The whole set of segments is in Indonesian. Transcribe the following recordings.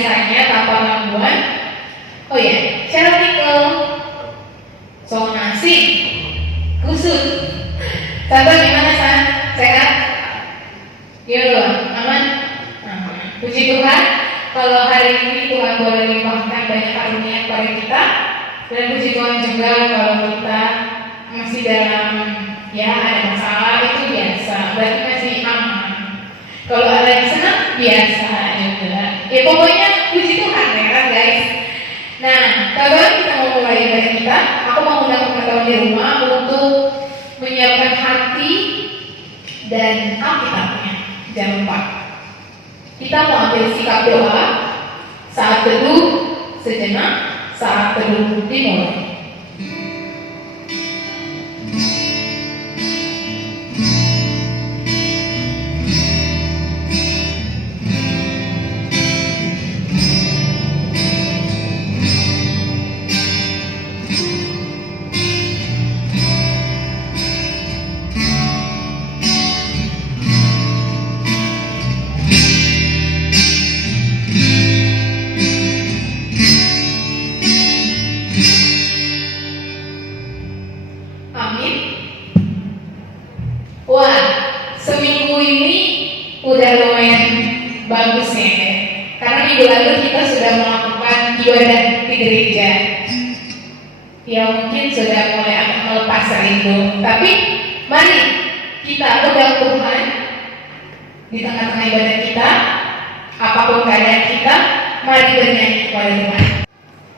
biasanya tanpa gangguan. Oh ya, cara nikel, so nasi, kusut. Contoh gimana San? Sehat? Ya loh, aman? Puji Tuhan, kalau hari ini Tuhan boleh limpahkan banyak karunia kepada kita. Dan puji Tuhan juga kalau kita masih dalam ya ada masalah itu biasa, berarti masih aman. Kalau ada yang senang biasa juga. Ya pokoknya puji Tuhan ya kan guys. Nah, kalau kita mau mulai ibadah kita, aku mau undang teman-teman di rumah untuk menyiapkan hati dan Alkitabnya. Jangan lupa. Kita mau ambil sikap doa saat teduh sejenak, saat teduh dimulai. Wah, seminggu ini udah lumayan bagus ya. Karena minggu lalu kita sudah melakukan ibadah di gereja. Ya mungkin sudah mulai akan melepas rindu. Tapi mari kita undang Tuhan di tengah-tengah ibadah kita, apapun keadaan kita, mari bernyanyi kepada Tuhan.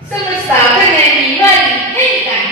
Semesta bernyanyi, mari nyanyikan.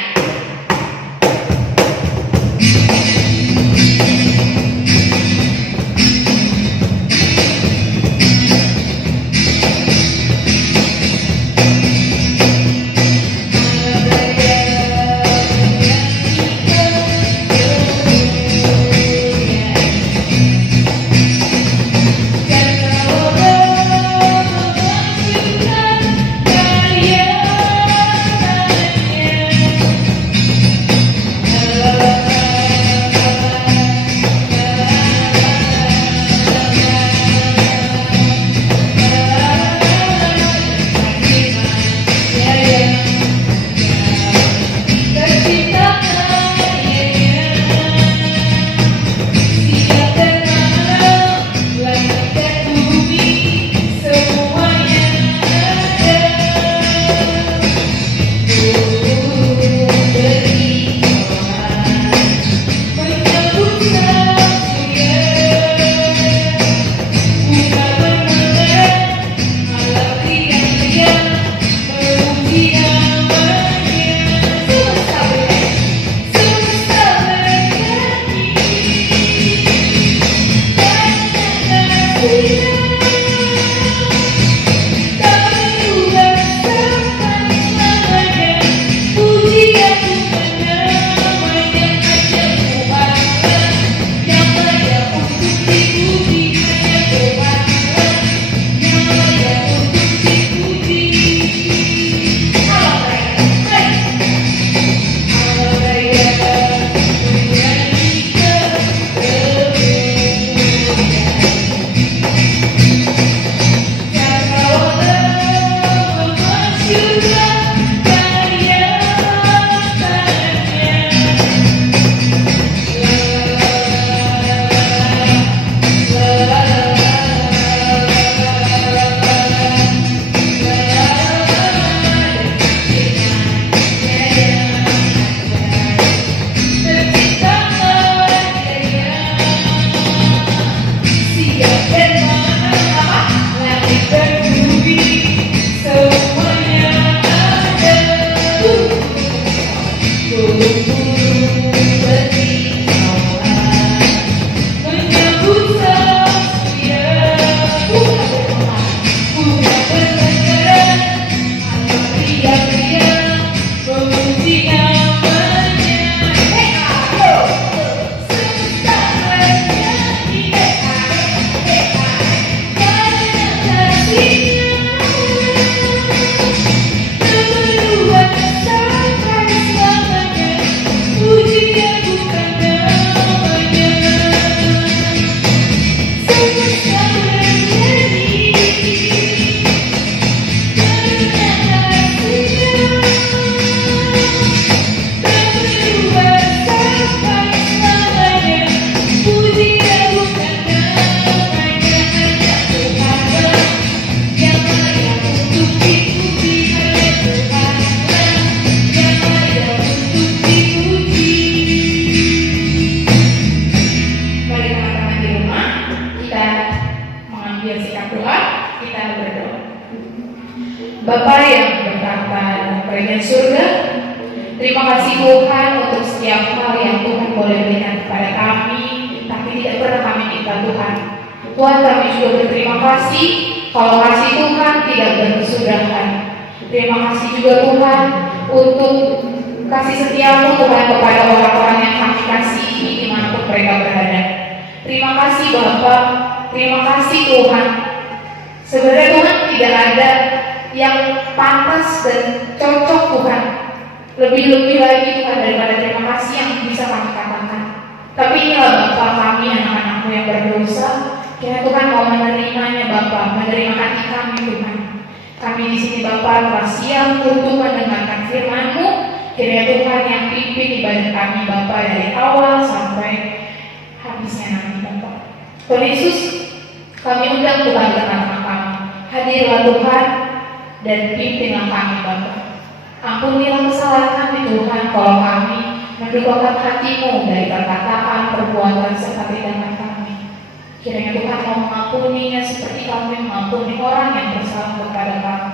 Tuhan untuk setiap hal yang Tuhan boleh berikan kepada kami, tapi tidak pernah kami minta Tuhan. Tuhan, kami juga berterima kasih kalau kasih Tuhan tidak berkesudahan. Terima kasih juga Tuhan untuk kasih setiamu Tuhan kepada orang-orang yang kami kasihi dimanapun mereka berada. Terima kasih Bapa, terima kasih Tuhan. Sebenarnya Tuhan tidak ada yang pantas dan cocok Tuhan. Lebih-lebih lagi Tuhan daripada terima kasih yang bisa kami katakan. Tapi inilah Bapa kami, anak-anakmu yang berdosa. Kiranya Tuhan mau menerimanya Bapa, menerima hati kami Tuhan. Kami di sini Bapa telah siap untuk mendengarkan firman-Mu. Kiranya Tuhan yang pimpin ibadah kami Bapa dari awal sampai habisnya nanti Bapa. Tuhan Yesus, kami undang Tuhan di tengah-tengah kami. Hadirlah Tuhan dan pimpinlah kami Bapa. Ampunilah kesalahan kami Tuhan kalau kami mendukakan hati-Mu dari perkataan, perbuatan, serta tindakan kami. Kiranya Tuhan mau mengampuninya seperti kami mengampuni orang yang bersalah kepada kami.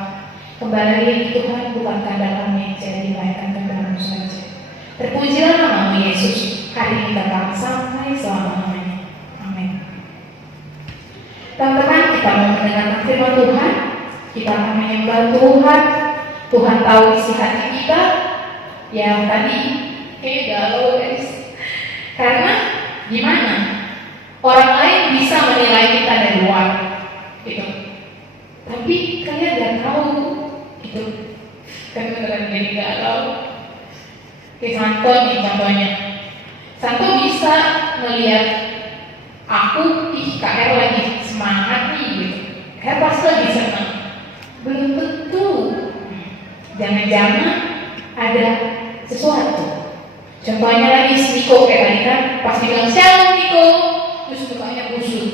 Kembali lagi Tuhan, bukan kehendak kami yang jadi dilainkan kehendak-Mu saja. Terpujilah nama Yesus, hari ini kami sampai selama-lamanya. Amin. Teman-teman, kita mau mendengarkan firman Tuhan. Kita akan menyembah Tuhan. Tuhan tahu isi hati kita. Ya tadi kayak galau guys. Karena gimana? Orang lain bisa menilai kita dari luar, gitu. Tapi kalian gak tahu, gitu. Kan beneran jadi galau. Kayak Santo nih contohnya. Santo bisa melihat aku, KR lagi semangat nih, gitu. KR pasti lagi senang. Belum tentu. Jangan-jangan ada sesuatu. Contohnya lagi si Niko kayak tadi kan, pas bilang shalom Niko, terus mukanya busuk.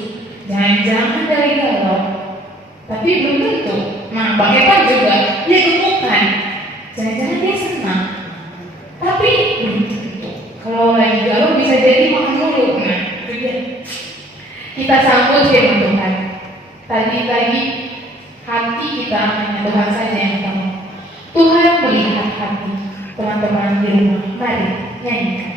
Jangan-jangan dari dalam, tapi belum tentu. Nah, Bang Evan juga dia gemukan. Jangan-jangan dia senang, tapi belum tentu. Kalau lagi galau bisa jadi makan mulu. Nah, itu dia. Kita sambut firman Tuhan. Tadi hati kita hanya Tuhan saja yang tahu. Tuhan melihat hati. Teman-teman di rumah, mari nyanyikan.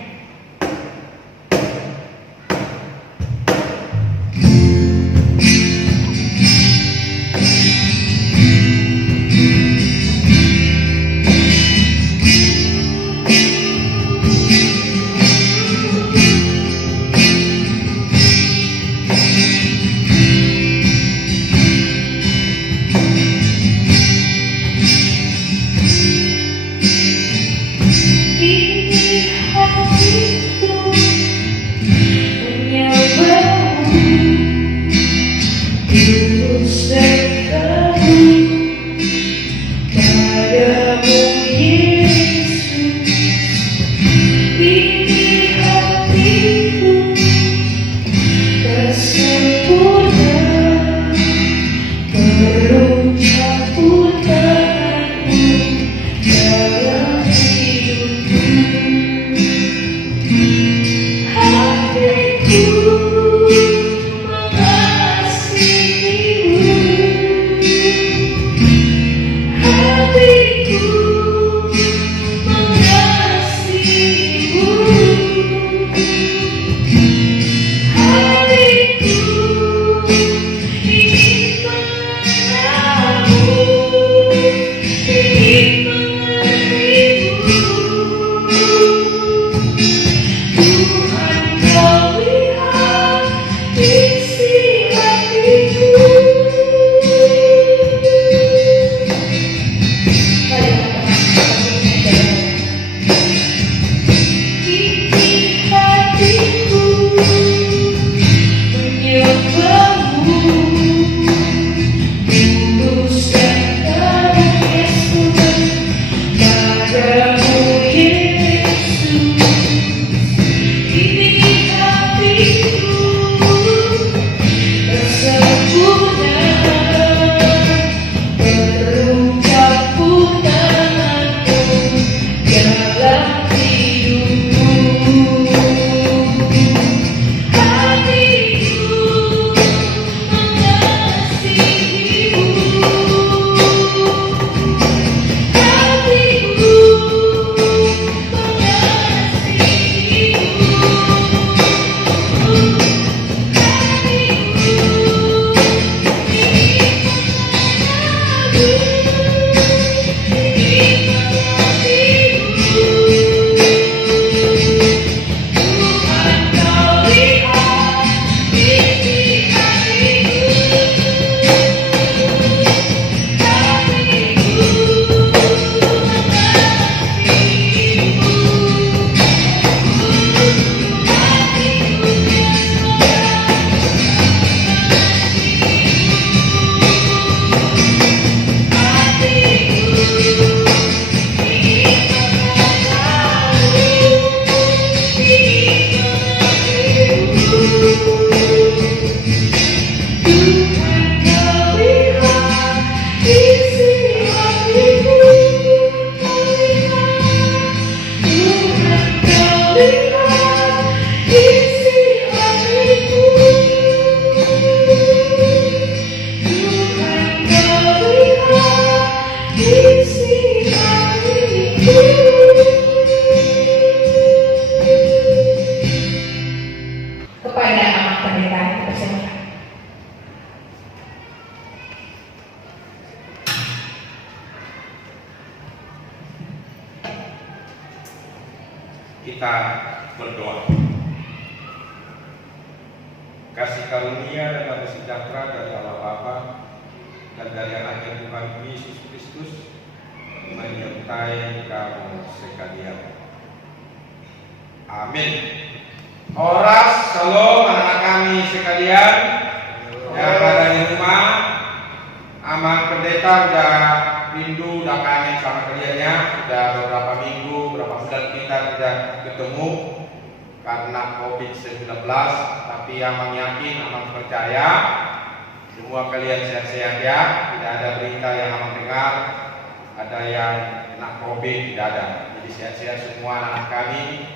Kita berdoa. Kasih karunia dan damai sejahtera dari Allah Bapa dan dari anaknya Tuhan Yesus Kristus menyertai kamu sekalian. Amin. Oras, shalom anak-anak kami sekalian yang ada di rumah. Aman Pendeta udah rindu, udah kangen sama kaliannya. Sudah beberapa minggu, beberapa bulan kita tidak ketemu karena COVID-19. Tapi Amang yakin, Amang percaya semua kalian sehat-sehat ya. Tidak ada berita yang Amang dengar ada yang kena COVID, tidak ada. Jadi sehat-sehat semua anak kami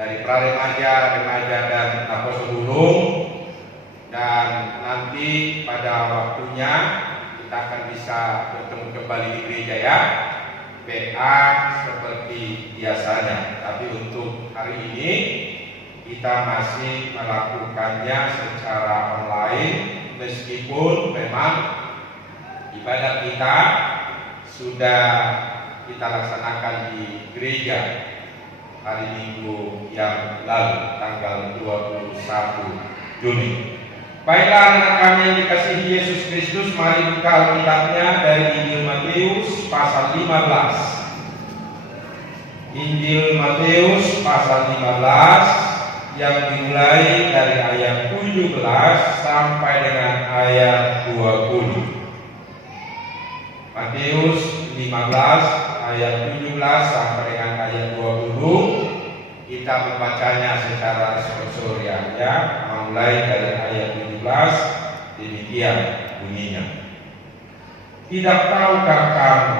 dari pra-remaja, remaja dan Taposo Gunung. Dan nanti pada waktunya kita akan bisa bertemu kembali di gereja ya, PA seperti biasanya. Tapi untuk hari ini kita masih melakukannya secara online, meskipun memang ibadah kita sudah kita laksanakan di gereja hari Minggu yang lalu, tanggal 21 Juni. Baiklah anak kami yang dikasihi Yesus Kristus, mari buka Alkitabnya dari Injil Matius pasal 15. Injil Matius pasal 15 yang dimulai dari ayat 17 sampai dengan ayat 20. Matius 15 ayat 17 sampai dengan ayat 20. Kita membacanya secara sorsornya ya, mulai dari ayat 17 demikian bunyinya. Tidak tahukah kamu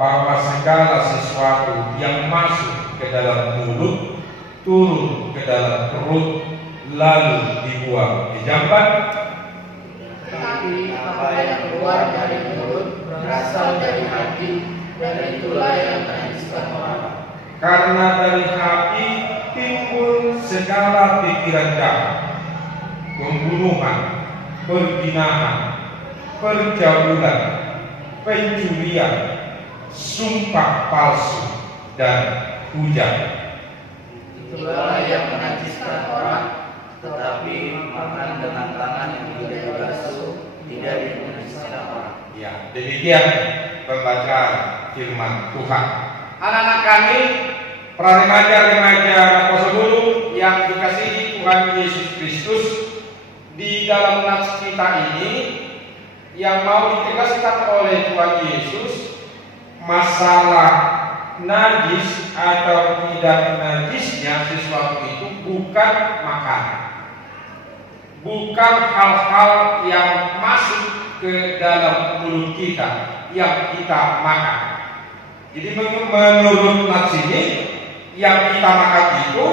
bahwa segala sesuatu yang masuk ke dalam mulut turun ke dalam perut lalu dibuang ke jamban? Tetapi apa yang keluar dari mulut berasal dari hati, dan itulah yang menajiskan orang. Karena dari hati timbul segala pikiran jahat, pembunuhan, perzinahan, perjauhan, pencurian, sumpah palsu, dan hujat. Itulah yang menajiskan orang, tetapi makan dengan tangan yang tidak dibasuh tidak menajiskan orang. Ya, demikian pembacaan firman Tuhan. Anak-anak kami, pra-remaja-remaja Taposo Gunung yang dikasihi Tuhan Yesus Kristus, di dalam nats kita ini yang mau ditegaskan oleh Tuhan Yesus, masalah najis atau tidak najisnya sesuatu itu bukan makanan, bukan hal-hal yang masuk ke dalam mulut kita yang kita makan. Jadi menurut nats ini yang kita makan itu,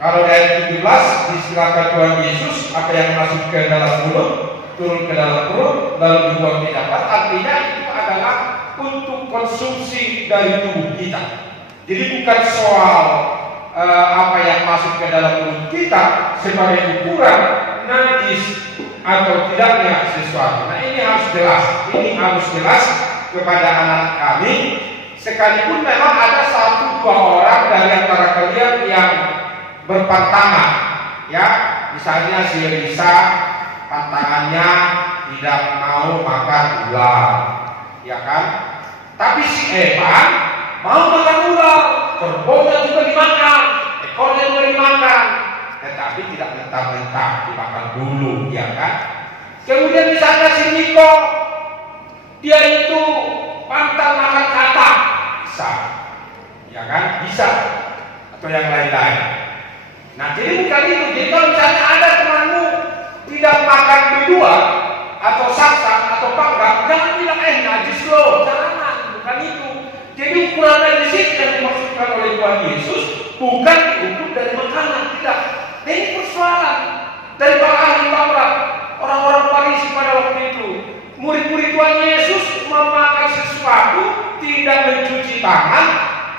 kalau dari 17 disilakan Tuhan Yesus, apa yang masuk ke dalam mulut turun ke dalam perut lalu dibuang ke jamban, artinya itu adalah untuk konsumsi dari tubuh kita. Jadi bukan soal apa yang masuk ke dalam mulut kita sebagai ukuran najis atau tidaknya sesuatu. Nah ini harus jelas kepada anak kami. Sekalipun memang ada 1-2 orang dari antara kalian yang berpantangan, ya, misalnya si Risa pantangannya tidak mau makan ular, ya kan? Tapi si Evan mau makan ular, kerbaunya juga dimakan, ekornya juga dimakan, tetapi tidak mentah-mentah, dimakan dulu, ya kan? Kemudian misalnya si Niko, dia itu pantang makan kata, bisa, ya kan? Bisa, atau yang lain-lain. Nah jadi bukan itu. Jadi kalau misalnya ada temanmu tidak makan berdua atau saksa atau panggang, jangan bilang najis loh, jangan, bukan itu. Jadi ukuran najis yang dimaksudkan oleh Tuhan Yesus bukan diukur dari makanan, tidak. Nah, ini persoalan dari para ahli Taurat, orang-orang Farisi pada waktu itu. Murid-murid Tuhan Yesus memakan sesuatu tidak mencuci tangan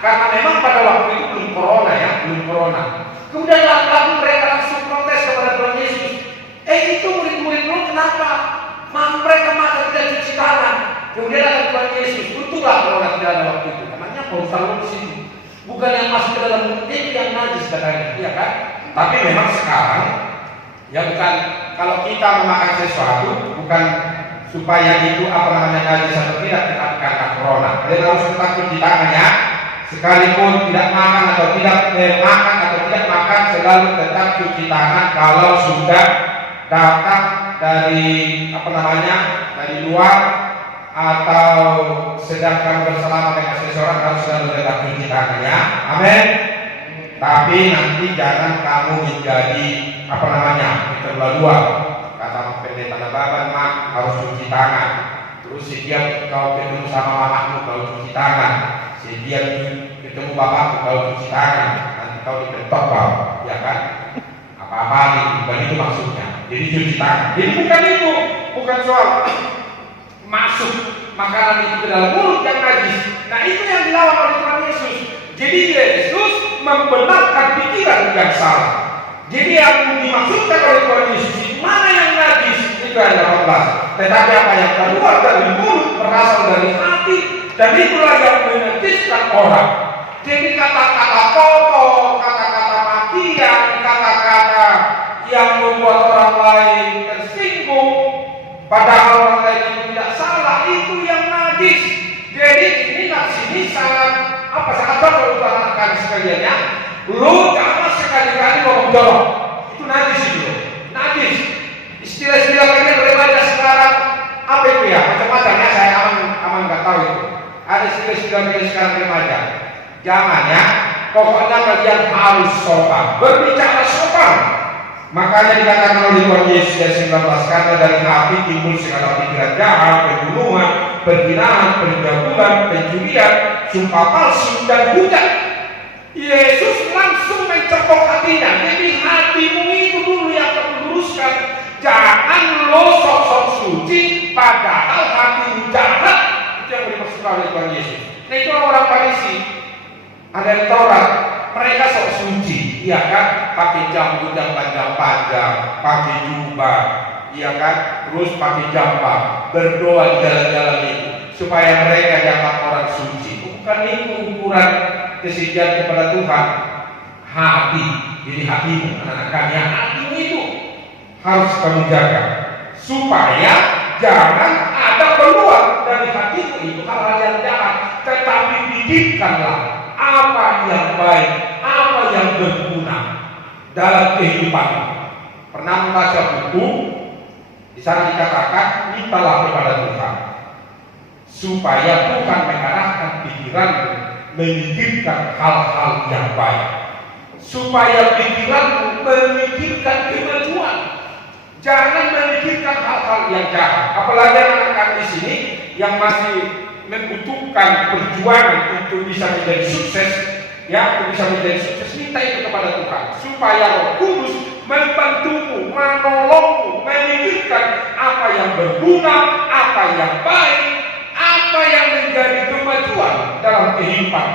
karena memang pada waktu itu belum corona ya, belum corona. Kemudian lalu mereka langsung protes kepada Tuhan Yesus. Itu murid-murid lu kenapa? Mereka makan tidak cuci tangan. Kemudian ada Tuhan Yesus, untuklah corona tidak ada waktu itu. Namanya Paulus di sini. bukan yang masuk ke dalam mulut itu yang najis katanya, ya kan? Tapi memang sekarang ya bukan, kalau kita memakan sesuatu bukan supaya itu najis atau tidak, tetapi karena corona. Jadi harus tetap cuci tangan ya. Sekalipun tidak makan atau tidak makan atau tidak makan, selalu tetap cuci tangan. Kalau sudah datang dari dari luar atau sedang kamu bersama dengan seseorang, harus selalu tetap cuci tangan ya. Amin. Tapi nanti jangan kamu menjadi keterlaluan. Kata pendeta Nababan, mak harus cuci tangan. Terus setiap kau ketemu sama mamamu kau cuci tangan. Setiap ketemu bapakmu kau cuci tangan. Nanti kau dibentok kau, ya kan? Apa-apa nih, bukan itu maksudnya. Jadi cuci tangan. Jadi bukan itu, bukan soal masuk makanan itu ke dalam mulut yang najis. Nah itu yang dilawan oleh Tuhan Yesus. Jadi Yesus membenarkan pikiran yang salah. Jadi yang dimaksudkan oleh Tuhan Yesus itu mana yang najis itu ada 18. Tetapi apa yang keluar dari mulut berasal dari hati, dan itulah yang menajiskan orang. Jadi kata-kata kotor, kata-kata makian, kata-kata yang membuat orang lain tersinggung, padahal orang lain itu tidak salah, itu yang najis. Jadi ini sangat sangat bagus untuk anak-anak sekalian ya. Lu jangan sekali-kali ngomong jorok, itu najis itu, najis. Istilah-istilah kalian remaja sekarang apa itu ya? Macam-macam ya, saya aman nggak tahu itu. Ada istilah-istilah kalian sekarang remaja. Jangan ya, pokoknya kalian harus sopan, berbicara sopan. Makanya dikatakan oleh Tuhan Yesus ayat 19, karena dari hati timbul segala pikiran jahat, pembunuhan, perzinahan, pencabulan, pencurian, sumpah palsu dan hujat. Yesus langsung mencepok hatinya. Jadi hatimu itu dulu yang perlu luruskan. Jangan lo sok-sok suci padahal hatimu jahat. Itu yang dimaksudkan oleh Tuhan Yesus. Nah itu orang Farisi, ada di Taurat, mereka sok suci, iya kan? Pakai jambut yang panjang-panjang, pakai jubah, iya kan? Terus pakai jambah, berdoa di jalan-jalan itu supaya mereka dapat orang suci. Bukan itu ukuran kesucian kepada Tuhan. Hati, jadi hatimu, anak-anak kami, hatimu itu harus kamu jaga supaya jangan ada keluar dari hatimu itu hal-hal yang jahat, tetapi pikirkanlah apa yang baik, apa yang berguna dalam kehidupan. Pernah membaca buku di sana dikatakan, mintalah kepada Tuhan supaya Tuhan mengarahkan pikiranmu memikirkan hal-hal yang baik, supaya pikiranmu memikirkan kemajuan, jangan memikirkan hal-hal yang jahat. Apalagi anak-anak di sini yang masih membutuhkan perjuangan untuk bisa menjadi sukses, ya, untuk bisa menjadi sukses, minta itu kepada Tuhan supaya Roh Kudus membantumu, menolongmu, memikirkan apa yang berguna, apa yang baik, apa yang menjadi kemajuan dalam kehidupan.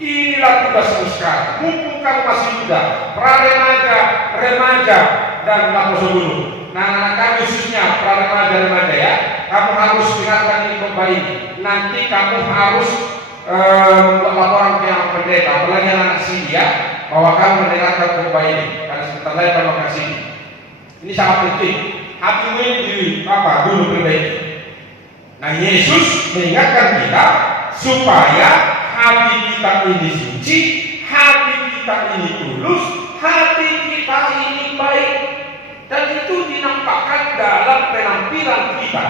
Inilah tugasmu sekarang. Mumpung kamu masih muda, pra-remaja, remaja, dan laposo dulu. Nah, anak-anak kami khususnya pra-remaja ya, kamu harus dengarkan ini khotbah ini. Nanti kamu harus membuat laporan ke yang pendeta, apalagi anak sini ya, bahwa kamu mendengarkan khotbah ini. Karena sebentar lagi kamu akan sini. Ini sangat penting. Hatimu ini dulu perbaiki. Nah, Yesus mengingatkan kita supaya hati kita ini suci, hati kita ini tulus, hati kita ini baik, dan itu dinampakkan dalam penampilan kita,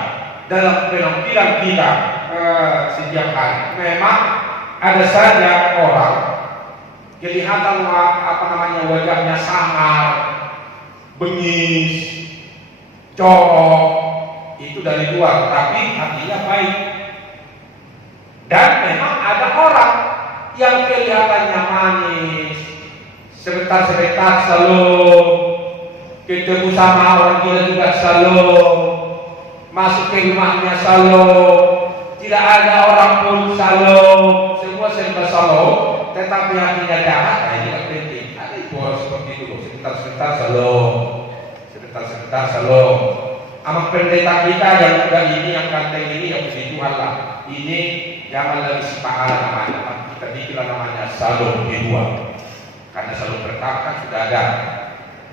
setiap hari. Memang ada saja orang kelihatan wajahnya sangar, bengis, corok, itu dari luar, tapi hatinya baik. Dan memang ada orang yang kelihatannya manis, sebentar-sebentar shalom, ketemu sama orang gila juga shalom, masuk ke rumahnya shalom, tidak ada orang pun shalom, semua serba shalom, tetapi hatinya jahat. Nah, ini yang penting. Ada itu orang seperti itu, sebentar-sebentar shalom, sebentar-sebentar shalom. Amat pendeta kita yang muda ini, yang ganteng ini, yang puji Tuhan lah. Ini jangan lagi si pahala namanya. kita bikinlah namanya salon kedua. Karena salon pertama kan sudah ada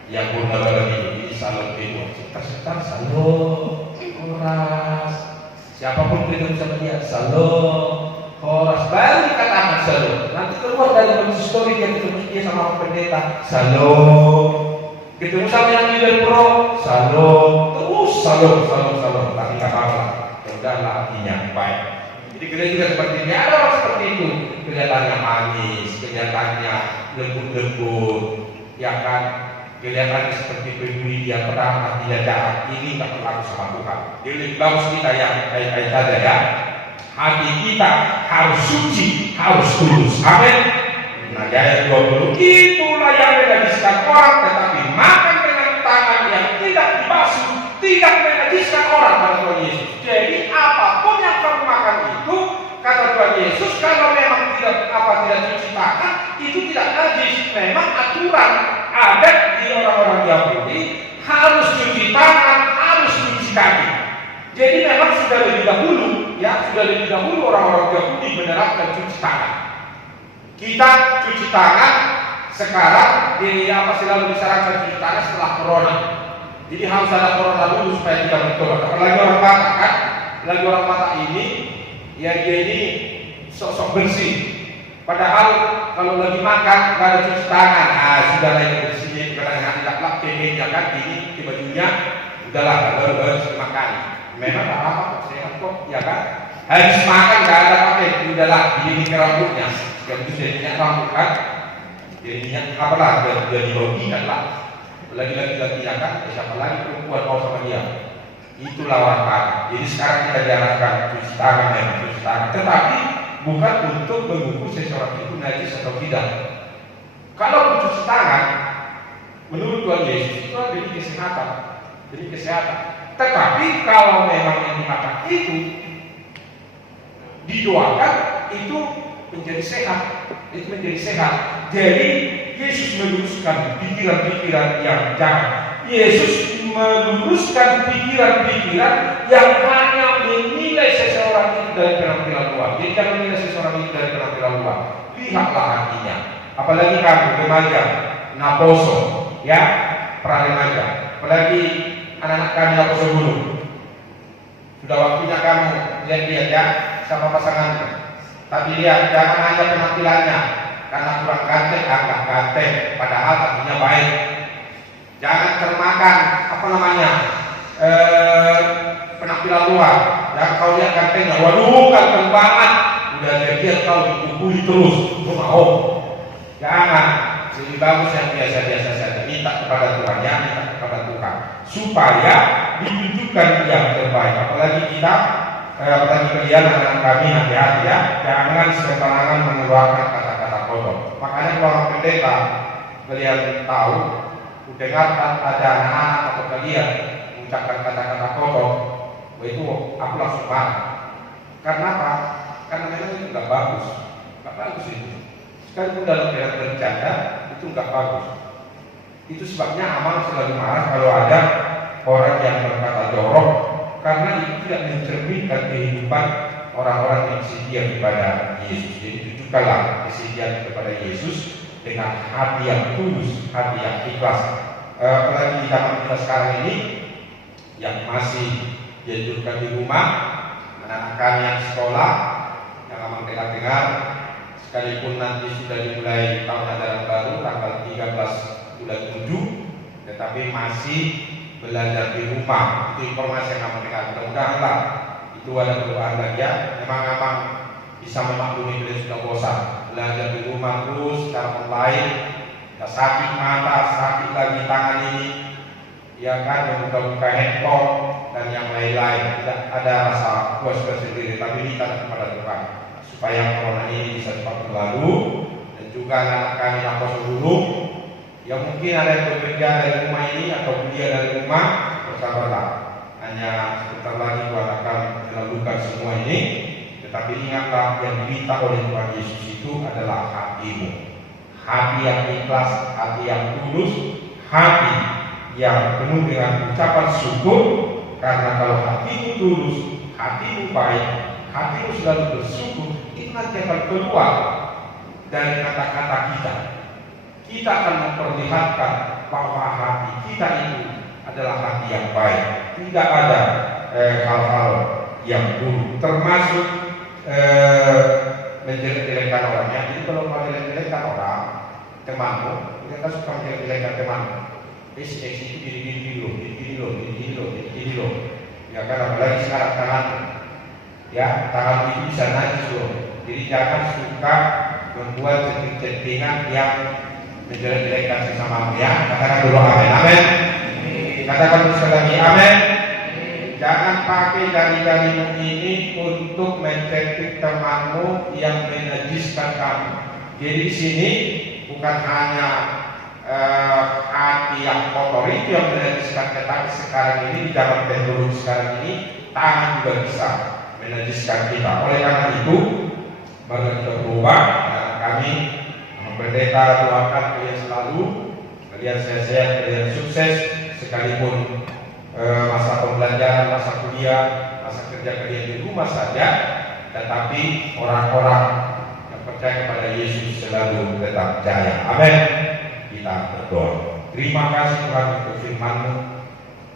yang purna ini salon kedua. Sebentar salon koras. Siapapun ketemu sama dia salon koras, baru dikatakan salon. Nanti keluar dari story dia ketemu dia sama pendeta salon. Ketemu sama yang leader pro salon. Terus salon. Tapi nggak apa-apa. Udahlah artinya baik. Jadi kita juga seperti ini, ada orang seperti itu, kelihatannya manis, kelihatannya lembut-lembut, ya kan, kelihatannya seperti peduli dia perang, artinya jahat. Ini nggak berlaku sama Tuhan. Jadi bagus kita yang baik-baik saja ya. Hati kita harus suci, harus tulus. Amin. Nah, ayat 20, itulah yang menajiskan orang, tetapi makan dengan tangan yang tidak dibasuh tidak menajiskan orang, kata Tuhan Yesus. Jadi apapun yang kamu makan itu, kata Tuhan Yesus, kalau memang tidak cuci tangan, itu tidak najis. Memang aturan adat di orang-orang Yahudi harus cuci tangan, harus cuci kaki. Jadi memang sudah lebih dahulu orang-orang Yahudi menerapkan cuci tangan. Kita cuci tangan sekarang selalu disarankan cuci tangan setelah corona. Jadi harus ada corona dulu supaya kita bertobat. Apalagi orang Batak kan, lagi orang Batak ini, ya dia ini sok-sok bersih. Padahal kalau lagi makan nggak ada cuci tangan, sudah lagi bersihnya kadang-kadang tidak lap pengennya kan, ini di bajunya udahlah baru makan. Memang tak apa sehat kok, ya kan? Habis makan nggak ada pakai, udahlah ini ke rambutnya, yang itu jadinya rambut kan, jadinya apalah jadi roti kan lah. Lagi-lagi kan, siapa lagi perempuan mau sama dia. Itulah orang Batak. Jadi sekarang kita diarahkan cuci tangan, tetapi bukan untuk mengukur seseorang itu najis atau tidak. Kalau cuci tangan, menurut Tuhan Yesus itu adalah demi kesehatan. Tetapi kalau memang yang dimakan itu didoakan, itu menjadi sehat. Jadi Yesus meluruskan pikiran-pikiran yang jahat. Yesus meluruskan pikiran-pikiran yang hanya menilai seseorang itu dari penampilan luar. Jadi jangan menilai seseorang itu dari penampilan luar. Lihatlah hatinya. Apalagi kamu remaja, naposo, ya, pra remaja. Apalagi anak-anak kami naposo dulu. Sudah waktunya kamu lihat-lihat ya sama pasanganmu. Tapi lihat jangan hanya penampilannya. Karena kurang ganteng, agak ganteng, padahal hatinya baik. Jangan termakan penampilan luar. Dan kau lihat gantengnya, waduh ganteng banget, udah jadi kau dipukuli terus, itu mau. Jangan, lebih bagus yang biasa-biasa saja. Minta kepada Tuhan, ya, minta kepada Tuhan, supaya ditunjukkan yang terbaik. Apalagi kalian anak kami hati-hati ya, jangan sembarangan mengeluarkan kata-kata kotor. Makanya kalau pendeta kalian tahu, dengarkan ada anak-anak atau kalian mengucapkan kata-kata kotor, itu aku langsung marah. Karena apa? Karena memang itu nggak bagus itu. Sekalipun dalam keadaan bercanda itu nggak bagus. Itu sebabnya amal selalu marah kalau ada orang yang berkata jorok, karena itu tidak mencerminkan kehidupan orang-orang yang setia kepada Yesus. Jadi tunjukkanlah kesetiaan kepada Yesus dengan hati yang tulus, hati yang ikhlas. Apalagi di zaman kita sekarang ini yang masih dianjurkan di rumah, anak-anak kami yang sekolah, yang aman dengar, sekalipun nanti sudah dimulai tahun ajaran baru tanggal 13 bulan 7, tetapi masih belajar di rumah. Itu informasi yang aman dengar. Mudah-mudahan itu ada perubahan lagi ya. Memang bisa memaklumi bila sudah bosan belajar di rumah terus secara online, ya, sakit mata, sakit lagi tangan ini, ya kan, membuka-buka handphone dan yang lain-lain. Tidak ada rasa puas sendiri, tapi minta kepada Tuhan supaya corona ini bisa cepat berlalu. Dan juga anak kami yang kosong dulu, yang mungkin ada yang bekerja dari rumah ini atau kuliah dari rumah, bersabarlah. Hanya sebentar lagi Tuhan akan melakukan semua ini. Tetapi ingatlah, yang diminta oleh Tuhan Yesus itu adalah hatimu. Hati yang ikhlas, hati yang tulus, hati yang penuh dengan ucapan syukur. Karena kalau hatimu tulus, hatimu baik, hatimu selalu bersyukur, itu nanti akan keluar dari kata-kata kita. Kita akan memperlihatkan bahwa hati kita itu adalah hati yang baik. Tidak ada hal-hal yang buruk, termasuk menjelek-jelekan orangnya. Jadi kalau kau menjelek-jelekan orang, temanmu, kita suka menjelek-jelekan temanmu. Si X itu gini loh. Ya kan, apalagi sekarang tanganmu. Ya, tangan itu bisa najis loh. Jadi jangan suka membuat setting-settingan yang menjelek-jelekan sesamamu ya. Katakan dulu amin. Amin. Katakan sekali lagi amin. Jangan pakai jari-jarimu ini untuk mencetik temanmu yang menajiskan kamu. Jadi di sini bukan hanya hati yang kotor itu yang menajiskan, tetapi sekarang ini di zaman teknologi sekarang ini tangan juga bisa menajiskan kita. Oleh karena itu, mari kita berubah. Dan kami pendeta doakan kalian selalu, kalian sehat-sehat, kalian sukses, sekalipun masa pembelajaran, masa kuliah, masa kerja kalian di rumah saja, tetapi orang-orang yang percaya kepada Yesus selalu tetap jaya. Amin. Kita berdoa. Terima kasih Tuhan untuk firman-Mu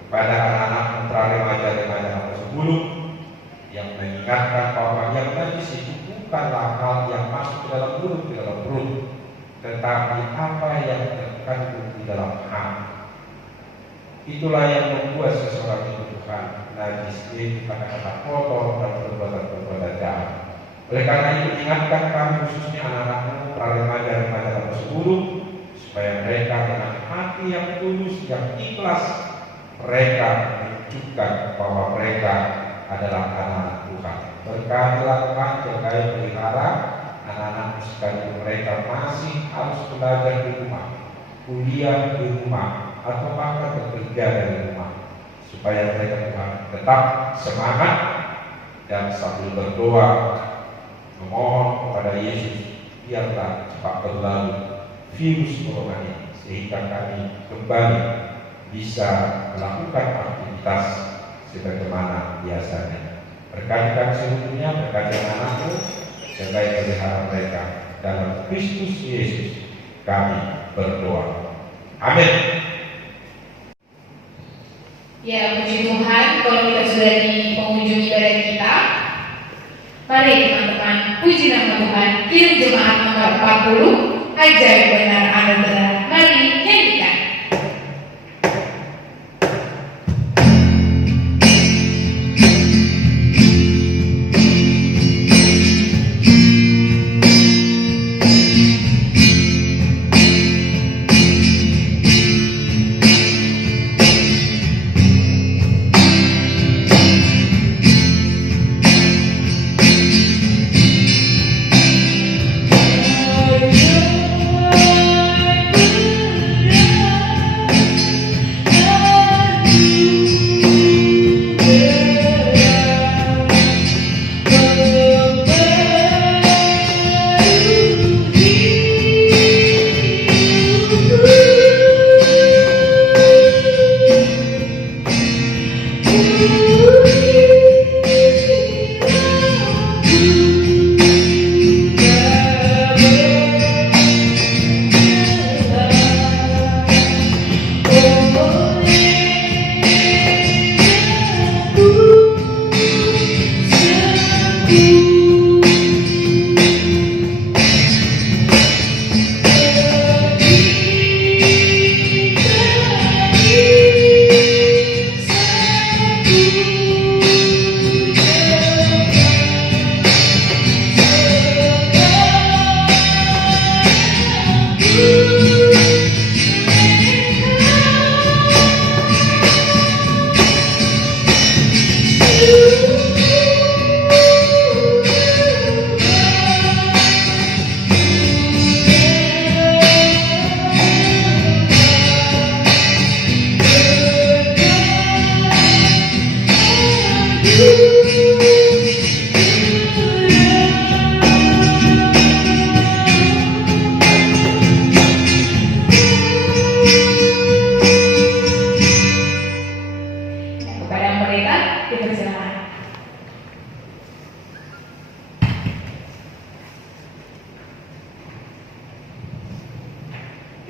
kepada anak-anak putra remaja-remaja nomor 10 yang mengingatkan bahwa yang najis itu bukanlah hal yang masuk ke dalam perut, tetapi apa yang terkandung di dalam hati. Itulah yang membuat seseorang itu Tuhan najis, yaitu kata-kata kotor dan perbuatan-perbuatan jahat. Oleh karena itu ingatkan kami khususnya anak-anak remaja-remaja nomor 10 supaya mereka dengan hati yang tulus, yang ikhlas, mereka menunjukkan bahwa mereka adalah anak-anak Tuhan. Berkatilah Tuhan, jagai pelihara anak-anak sekalipun mereka masih harus belajar di rumah, kuliah di rumah, atau bahkan bekerja dari rumah, supaya mereka Tuhan tetap semangat dan sambil berdoa memohon kepada Yesus biarlah cepat berlalu virus corona ini, sehingga kami kembali bisa melakukan aktivitas sebagaimana biasanya. Berkati kami seluruhnya, berkati anak-anakmu, jagai pelihara mereka. Dalam Kristus Yesus kami berdoa. Amin. Ya, puji Tuhan, kalau kita sudah di penghujung ibadah kita, mari teman-teman, puji nama Tuhan. Kirim jemaat nomor 40, ajaib benar anugerah. Mari nyanyikan.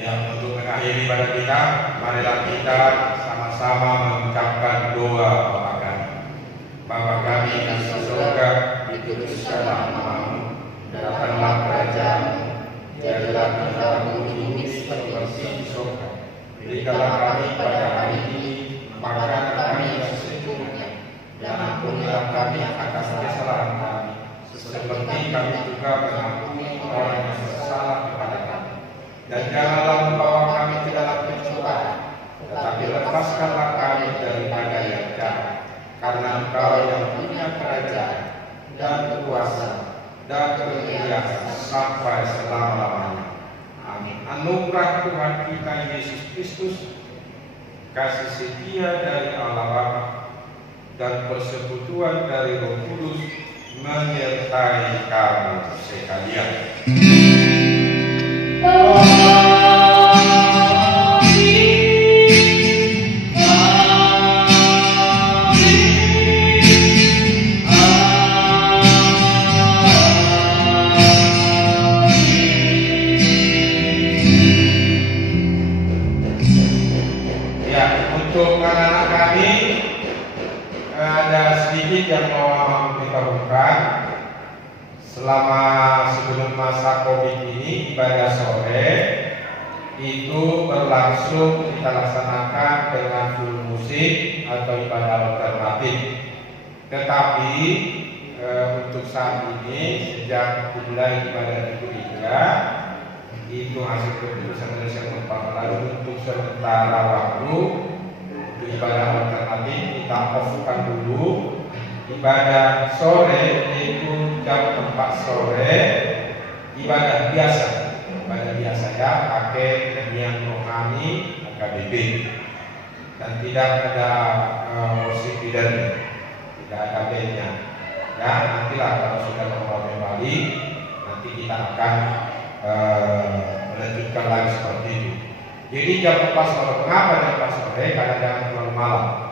Ya, untuk mengakhiri pada kita, marilah kita sama-sama mengucapkan doa Bapa kami. Bapa kami di surga, dikuduskanlah namamu, datanglah kerajaan-Mu, jadilah kehendakmu di bumi seperti di surga. Berikanlah kami pada hari ini makanan kami yang secukupnya, dan ampunilah kami atas kesalahan kami, seperti kami juga mengampuni orang yang bersalah kepada kami. Dan janganlah membawa kami ke dalam pencobaan, tetapi lepaskanlah kami daripada yang jahat. Karena Engkau yang punya kerajaan dan kuasa dan kemuliaan sampai selama-lamanya. Amin. Anugerah Tuhan kita Yesus Kristus, kasih setia dari Allah Bapa, dan persekutuan dari Roh Kudus menyertai kamu sekalian. Untuk anak-anak kami ada sedikit yang mau kita bukan. Selama sebelum masa Covid ini, ibadah sore itu berlangsung kita laksanakan dengan full musik atau ibadah alternatif. Tetapi untuk saat ini sejak dimulai ibadah ketiga itu hasil keputusan Desember lalu untuk sementara waktu untuk ibadah alternatif kita offkan dulu. Ibadah sore itu jam 4 sore, ibadah biasa ya, pakai nyanyian rohani AKBP, dan tidak ada musik leader, tidak ada bandnya. Ya, nantilah kalau sudah normal kembali, nanti kita akan melanjutkan lagi seperti itu. Jadi jam 4 sore, mengapa jam 4 sore? Karena jangan terlalu malam.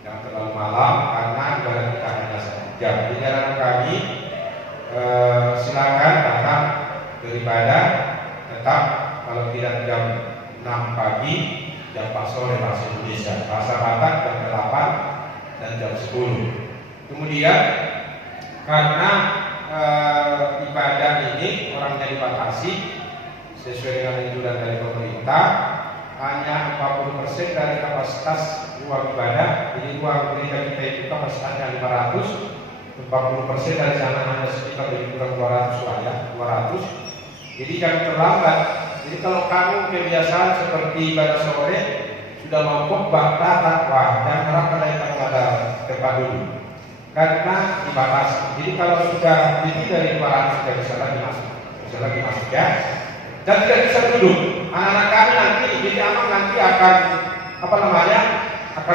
Jangan terlalu malam karena ibadah kita hanya 1 jam. Jadi jalan kami silakan datang beribadah, tetap kalau tidak jam 6 pagi, jam 4 sore bahasa Indonesia, bahasa Batak jam 8 dan jam 10. Kemudian karena ibadah ini orangnya dibatasi sesuai dengan anjuran dari pemerintah, hanya 40% dari kapasitas ruang ibadah. Jadi ruang gereja kita itu kapasitasnya 500, 40% dari sana hanya sekitar lebih kurang 200 lah ya, 200. Jadi jangan terlambat. Jadi kalau kamu kebiasaan seperti ibadah sore sudah mau khotbah, wah jangan harap kenaikan pada tempat dulu, karena dibatasi. Jadi kalau sudah lebih dari 200 tidak bisa lagi masuk ya. Dan tidak bisa duduk. Anak-anak kami nanti jadi aman nanti akan akan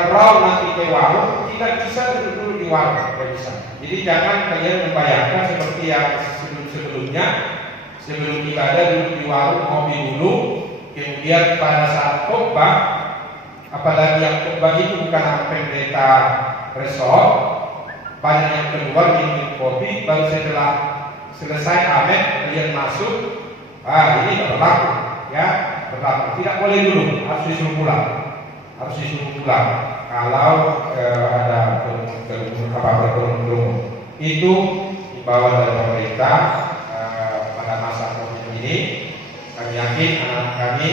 raw nanti ke warung, tidak bisa duduk dulu di warung, tidak bisa. Jadi jangan kalian membayangkan seperti yang sebelumnya, sebelum ibadah duduk di warung ngopi dulu, kemudian pada saat khotbah, apalagi yang khotbah itu bukan pendeta resort, banyak yang keluar minum kopi, baru setelah selesai amen kalian masuk. Ini berlaku ya, berlaku. Tidak boleh dulu, harus disuruh pulang. Kalau ada berkerumun itu dibawa dari pemerintah pada masa COVID ini. Kami yakin anak kami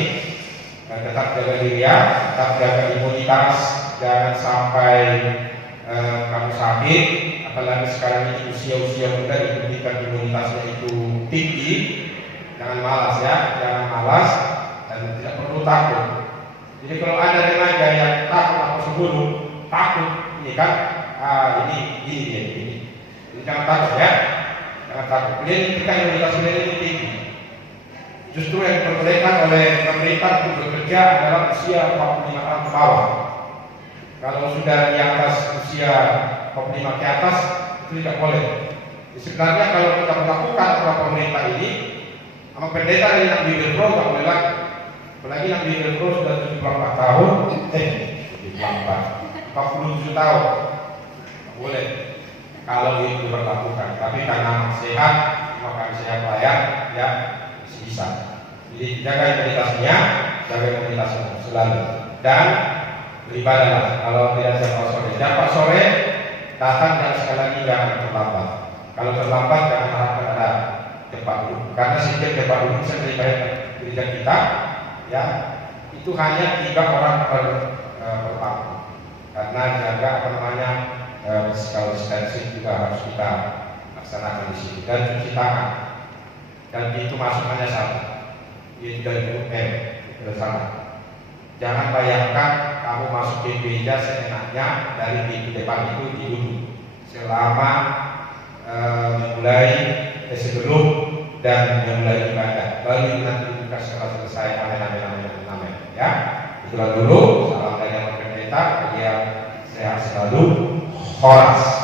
tetap jaga diri ya, tetap jaga imunitas, jangan sampai kamu sakit. Apalagi sekarang ini usia muda dibutuhkan imunitasnya itu tinggi. Jangan malas ya, jangan malas dan tidak perlu takut. Jadi kalau ada remaja yang takut atau sebelum takut, ini kan, ini. Jadi jangan takut ya, jangan takut. Kalian kita imunitas kalian ini tinggi. Justru yang diperbolehkan oleh pemerintah untuk bekerja adalah usia 45 tahun ke bawah. Kalau sudah di atas usia 45 ke atas itu tidak boleh. Sebenarnya kalau kita melakukan aturan pemerintah ini, sama pendeta yang Bibel Pro nggak boleh lagi. Apalagi yang Bibel Pro sudah 74 tahun, 47 tahun, nggak boleh. Kalau itu diberlakukan, tapi karena sehat, maka sehat layak, ya masih bisa. Jadi jaga imunitasnya, jaga imunitasnya selalu. Dan beribadahlah. Kalau tidak jam sore, jam sore datang dan sekali lagi jangan terlambat. Kalau terlambat jangan harapkan ada tempat duduk, karena setiap tempat duduk sendiri baik gereja kita, ya itu hanya 3 orang per bangku. Karena jaga physical distancing juga harus kita laksanakan di sini, dan cuci tangan. Dan pintu masuk hanya 1, yaitu dari bersama. Jangan bayangkan kamu masuk ke gereja seenaknya dari pintu depan itu diduduk selama sebelum dan memulai ibadah. Baru nanti buka setelah selesai. Amin. Ya, itulah dulu. Salam dari yang pendeta. Dia sehat selalu. Horas.